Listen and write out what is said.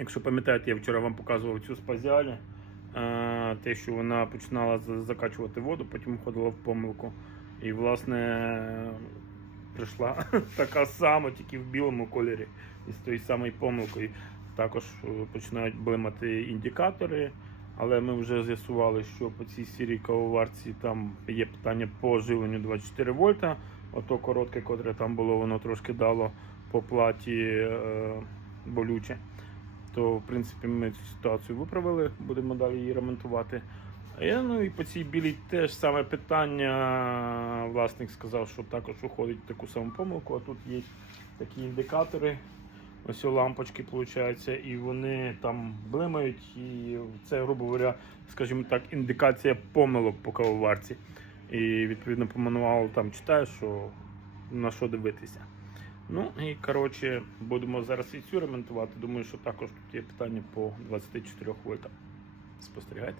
Якщо пам'ятаєте, я вчора вам показував цю спазіалі, е, те, що вона починала закачувати воду, потім входила в помилку. І, власне, прийшла така сама, тільки в білому кольорі, із тої самої помилкою. Також е, починають блимати індикатори. Але ми вже з'ясували, що по цій сірій кавоварці там є питання по живленню 24 вольта. Ото коротке, котре там було, воно трошки дало по платі е, болюче. То, в принципі, ми цю ситуацію виправили, будемо далі її ремонтувати. Е, Ну і по цій білій теж саме питання. Власник сказав, що також уходить в таку саму помилку. А тут є такі індикатори. Ось лампочки, виходить, і вони там блимають. І це, грубо говоря, скажімо так, індикація помилок по кавоварці. І відповідно по мануалу там читаєш, що на що дивитися. Ну і коротше, будемо зараз і цю ремонтувати. Думаю, що також тут є питання по 24 вольтам. Спостерігайте.